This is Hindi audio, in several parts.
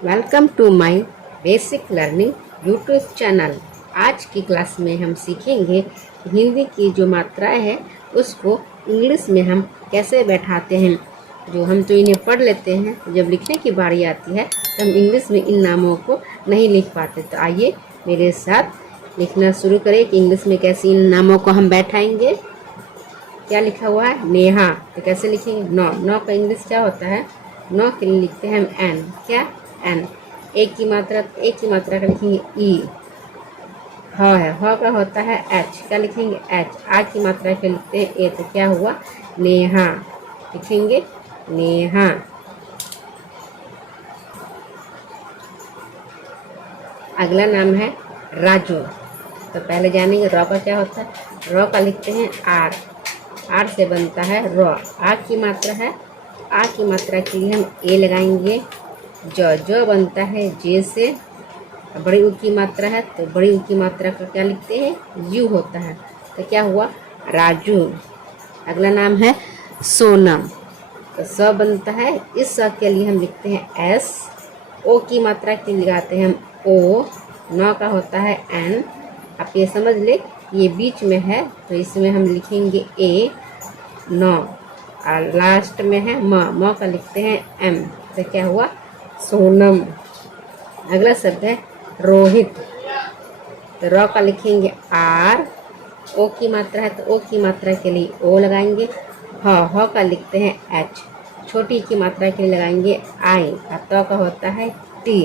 Welcome to my basic learning YouTube channel. आज की क्लास में हम सीखेंगे हिंदी की जो मात्राएं है उसको इंग्लिश में हम कैसे बैठाते हैं। जो हम तो इन्हें पढ़ लेते हैं, जब लिखने की बारी आती है तो हम इंग्लिश में इन नामों को नहीं लिख पाते। तो आइए मेरे साथ लिखना शुरू करें कि इंग्लिश में कैसे इन नामों को हम बैठाएंगे। क्या लिखा हुआ है? नेहा। तो कैसे लिखेंगे? नौ। नौ का इंग्लिश क्या होता है? नौ के लिए लिखते हैं हम एन। क्या? एन। एक की मात्रा का लिखेंगे ई। ह है, ह का होता है एच। क्या लिखेंगे? एच। आ की मात्रा के लिखते हैं ए। तो क्या हुआ? नेहा। लिखेंगे नेहा। अगला नाम है राजू। तो पहले जानेंगे रॉ का क्या होता है। रॉ का लिखते हैं आर। आर से बनता है रॉ। आ की मात्रा है, आ की मात्रा के लिए हम ए लगाएंगे। जो बनता है जे से। बड़ी ऊ की मात्रा है तो बड़ी ऊ की मात्रा का क्या लिखते हैं? यू होता है। तो क्या हुआ? राजू। अगला नाम है सोनम। तो स बनता है, इस स के लिए हम लिखते हैं एस। ओ की मात्रा के लिए लगाते हैं हम ओ। नौ का होता है एन। आप ये समझ ले ये बीच में है तो इसमें हम लिखेंगे ए। नौ। और लास्ट में है म का लिखते हैं एम। तो क्या हुआ? सोनम। अगला शब्द है रोहित। तो रॉ का लिखेंगे आर। ओ की मात्रा है तो ओ की मात्रा के लिए ओ लगाएंगे। ह का लिखते हैं एच। छोटी की मात्रा के लिए लगाएंगे आई। और तो का होता है टी।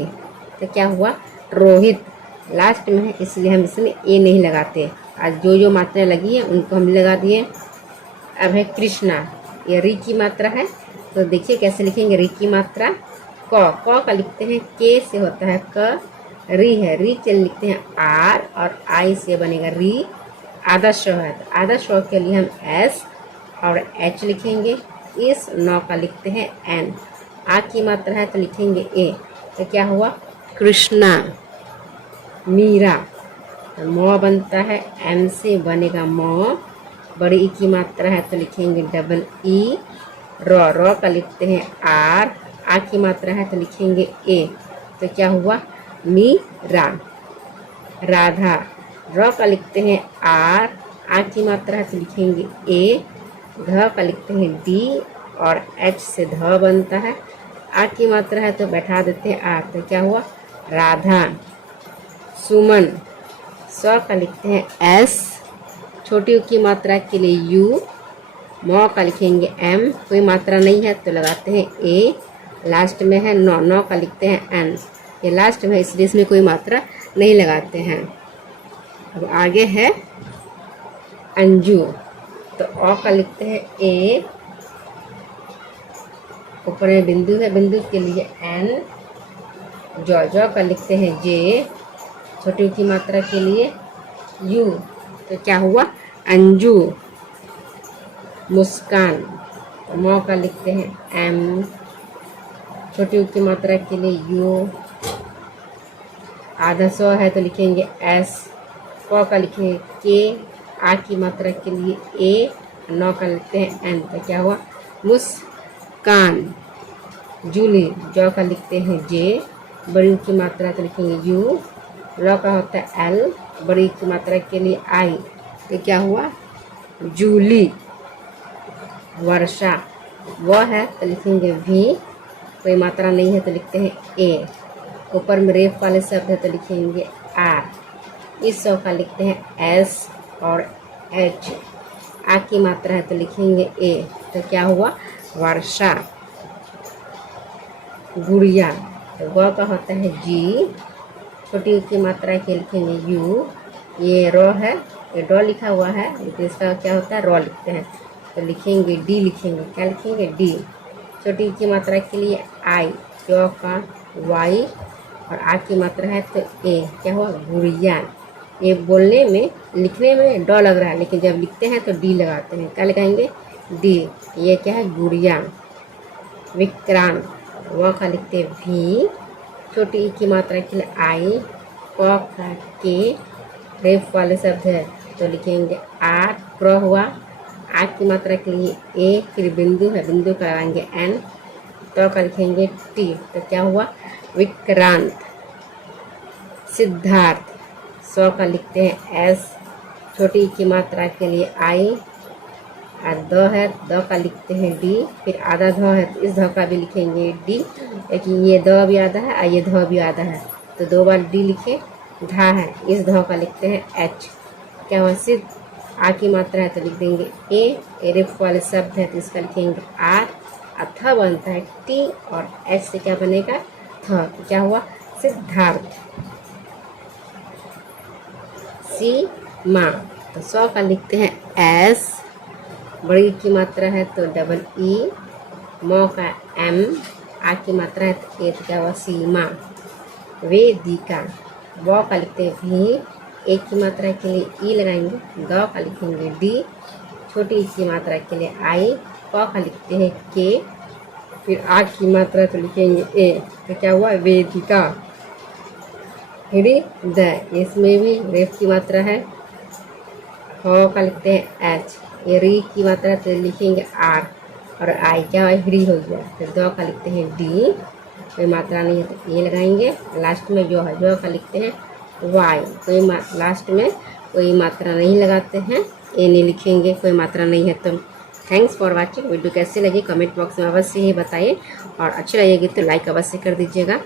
तो क्या हुआ? रोहित। लास्ट में है इसलिए हम इसमें ए नहीं लगाते। आज जो मात्राएं लगी है उनको हम लगा दिए। अब है कृष्णा। ये री की मात्रा है तो देखिए कैसे लिखेंगे री की मात्रा। क का लिखते हैं के से होता है क। री है, री के लिखते हैं आर और आई से बनेगा री। आधा स्व है तो आधा स्व के लिए हम एस और एच लिखेंगे। इस नौ का लिखते हैं एन। आ की मात्रा है तो लिखेंगे ए। तो क्या हुआ? कृष्णा। मीरा। तो मो बनता है एम से बनेगा मो। बड़ी ई की मात्रा है तो लिखेंगे डबल ई। रॉ का लिखते हैं आर। आ की मात्रा है तो लिखेंगे ए। तो क्या हुआ? मीरा। राधा। रॉ का लिखते हैं आर। आ की मात्रा है तो लिखेंगे ए। ध का लिखते हैं डी और एच से ध बनता है। आ की मात्रा है तो बैठा देते हैं आर। तो क्या हुआ? राधा। सुमन। स का लिखते हैं एस। छोटी की मात्रा के लिए यू। मौ का लिखेंगे एम। कोई मात्रा नहीं है तो लगाते हैं ए। लास्ट में है नौ का लिखते हैं एन। ये लास्ट में इसलिए इसमें कोई मात्रा नहीं लगाते हैं। अब आगे है अंजू। तो अ का लिखते हैं ए। ऊपर में बिंदु है, बिंदु के लिए एन। जो का लिखते हैं जे। छोटी की मात्रा के लिए यू। तो क्या हुआ? अंजू। मुस्कान। तो मौ का लिखते हैं एम। छोटी की मात्रा के लिए यू। आधा सौ है तो लिखेंगे एस। क का लिखेंगे के। आ की मात्रा के लिए ए। नौ का लिखते हैं एन। तो क्या हुआ? मुस्कान। जूली। जो का लिखते हैं जे। बड़ी की मात्रा तो लिखेंगे यू। र का होता है एल। बड़ी की मात्रा के लिए आई। तो क्या हुआ? जूली। वर्षा। वह है तो लिखेंगे वी। कोई मात्रा नहीं है तो लिखते हैं ए। ऊपर में रेफ वाले शब्द है तो लिखेंगे आर। इस सौ का लिखते हैं एस और एच। आ की मात्रा है तो लिखेंगे ए। तो क्या हुआ? वर्षा। गुड़िया। तो ग का होता है जी। छोटी की मात्रा के लिखेंगे यू। ये रॉ है, ये डॉ लिखा हुआ है लेकिन इसका क्या होता है? रॉ लिखते हैं तो लिखेंगे डी। लिखेंगे क्या? लिखेंगे डी। छोटी की मात्रा के लिए आई। जो का वाई और आ की मात्रा है तो ए। क्या हुआ? गुड़िया। ये बोलने में लिखने में डॉ लग रहा है लेकिन जब लिखते हैं तो डी लगाते हैं। क्या लगाएंगे? डी। ये क्या है? गुड़िया। विक्रांत। वह का लिखते हैं भी। छोटी ई की मात्रा के लिए आई। क का के। रेफ वाले शब्द है तो लिखेंगे आर। हुआ। आ की मात्रा के लिए ए। फिर बिंदु है, बिंदु का लगाएंगे एन। तो का लिखेंगे टी, तो क्या हुआ विक्रांत। सिद्धार्थ, सौ का लिखते हैं एस, छोटी ई की मात्रा के लिए आई, और द है, द का लिखते हैं डी, फिर आधा ध है तो इस ध का भी लिखेंगे डी, लेकिन ये द भी आधा है और ये ध भी आधा है, तो 2 बार डी लिखे। धा है, इस ध का लिखते हैं एच, क्या हुआ सिद्ध। आ की मात्रा है तो लिख देंगे ए, रेफ वाले शब्द है तो इसका लिखेंगे आर, और थ बनता है टी, और एच से क्या बनेगा थ, तो क्या हुआ सिद्धार्थ। सी माँ, तो 100 का लिखते हैं एस, बड़ी की मात्रा है तो डबल ई, मौ का एम, आ की मात्रा है तो ए, तो क्या हुआ सीमा। वेदिका, व का लिखते हैं भी, एक की मात्रा के लिए ई लगाएंगे, द का लिखेंगे डी, छोटी ई की मात्रा के लिए आई, क का लिखते हैं के, फिर आ की मात्रा तो लिखेंगे ए, तो क्या हुआ वेदिका। फिर द, इसमें भी रेफ की मात्रा है, ह का लिखते हैं एच, ये री की मात्रा तो लिखेंगे आर, और आई क्या हुआ ह्री हो गया, फिर द का लिखते हैं डी, कोई मात्रा नहीं है तो ए लगाएंगे, लास्ट में जो है जो का लिखते हैं वाई, कोई लास्ट में कोई मात्रा नहीं लगाते हैं, ए नहीं लिखेंगे, कोई मात्रा नहीं है तो। Thanks for watching. वीडियो कैसे लगी कमेंट बॉक्स में अवश्य ही बताइए, और अच्छी लगेगी तो लाइक अवश्य कर दीजिएगा।